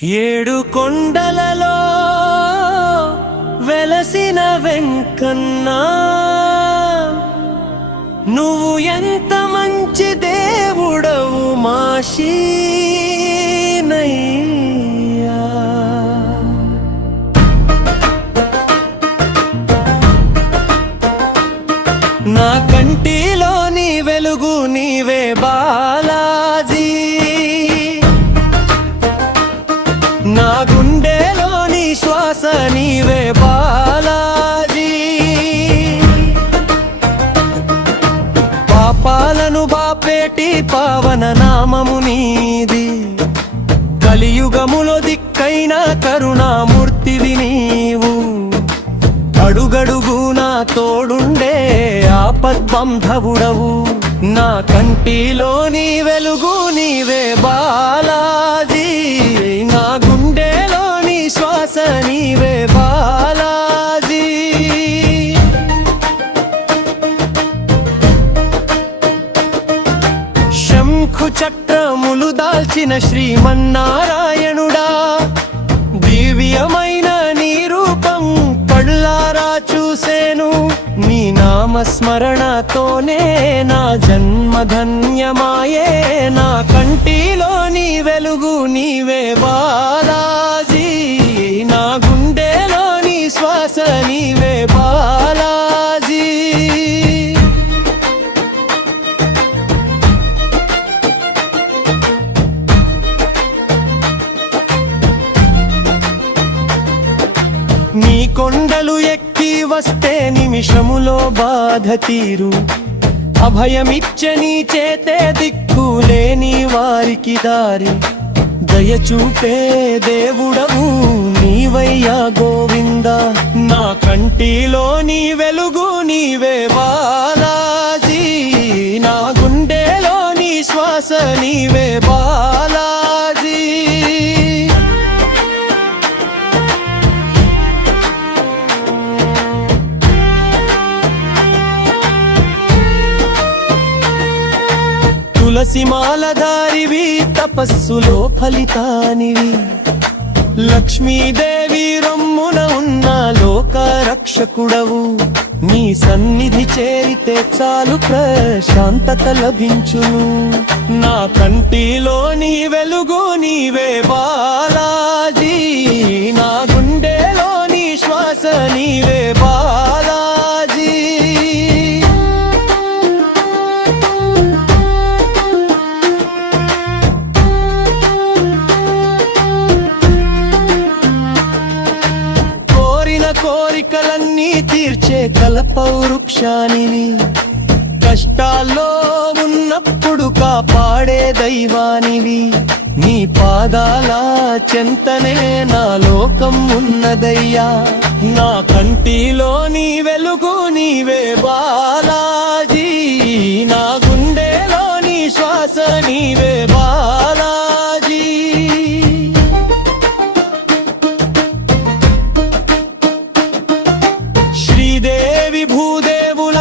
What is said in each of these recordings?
ఏడు కొండలలో వెలసిన వెంకన్నా, నువ్వు ఎంత మంచి దేవుడవు మాషీనయ్యా. నా కంటిలోని వెలుగు నీవే బాలాజీ, నా గుండెలోని శ్వాస నీవే బాలాజీ. పాపాలను బాపేటి పావన నామము నీది, కలియుగములో దిక్కైన కరుణామూర్తివి నీవు. అడుగడుగునా తోడుండే ఆపద్బంధవుడవు, నా కంటిలోని వెలుగు నీవే బాలాజీ, నా గుండెలోని శ్వాస నీవే బాలాజీ. శంఖు చక్రములు దాల్చిన శ్రీమన్నారాయణుడా, దివ్యమైన నీ రూపం కళ్ళారా చూసేను. నీ నామస్మరణతోనే నా జన్మధన్యమాయే, నా కంటిలోని వెలుగు నీవే బాలాజీ, నా గుండెలోని శ్వాస నీవే బాలాజీ. నీ కొండలు ఎక్కి వస్తే నిమిషములో బాధ తీరు, అభయమిచ్చే నీ చేతే దిక్కులేని వారికి దారి. దయచూపే దేవుడవు నీవయ్యా గోవింద, నా కంటిలో నీ వెలుగు నీవే బాలాజీ, నా గుండెలో నీ శ్వాస నీవే బాలాజీ. తులసి మాలధారివి, తపస్సులో ఫలితానివి, లక్ష్మీదేవి రొమ్మున ఉన్న లోక రక్షకుడవు. నీ సన్నిధి చేరితే చాలు ప్రశాంతత లభించును, నా కంటిలో నీ వెలుగు నీవే బాలాజీ, నా గుండెలో నీ శ్వాస నీవే బాలాజీ. కోరికలన్నీ తీర్చే కల్పవృక్షానివి, కష్టాల్లో ఉన్నప్పుడు కాపాడే దైవానివి. నీ పాదాల చెంతనే నా లోకం ఉన్నదయ్యా, నా కంటిలో నీ వెలుగు నీవే బాలాజీ, నా గుండెలో నీ శ్వాస నీవే బాలాజీ. శ్రీదేవి భూదేవుల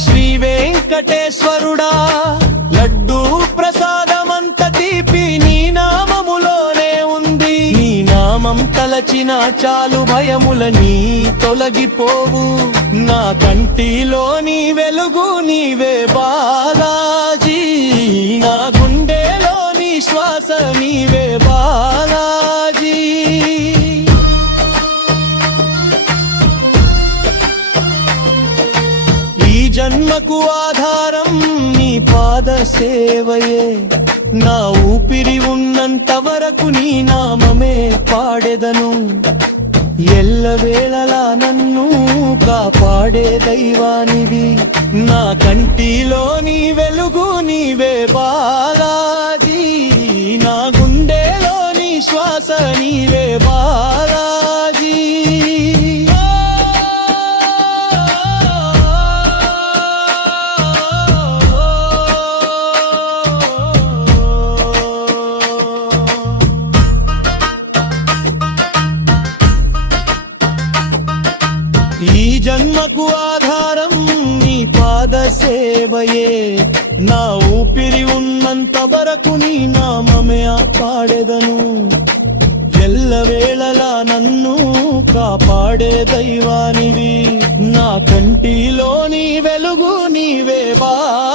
శ్రీ వెంకటేశ్వరుడా, లడ్డూ ప్రసాదమంత తీపి నీ నామములోనే ఉంది. నీ నామం తలచిన చాలు భయములని తొలగిపోవు, నా కంటిలో నీ వెలుగు నీవే బాలాజీ, నా గుండెలో నీ శ్వాస నీవే బాలాజీ. జన్మకు ఆధారం నీ పాద సేవయే, నా ఊపిరి ఉన్నంత వరకు నీ నామమే పాడెదను. ఎల్లవేళలా నన్ను కాపాడే దైవానివి, నా కంటిలో నీ వెలుగు నీవే బాలాజీ, నా గుండెలో నీ శ్వాస నీవే బాలాజీ. ఈ జన్మకు ఆధారం నీ పాద సేవయే, నా ఊపిరి ఉన్నంత వరకు నీ నామమే పాడెదను. ఎల్లవేళలా నన్ను కాపాడే దైవానివి నా కంటిలోని వెలుగు నీవే బాబా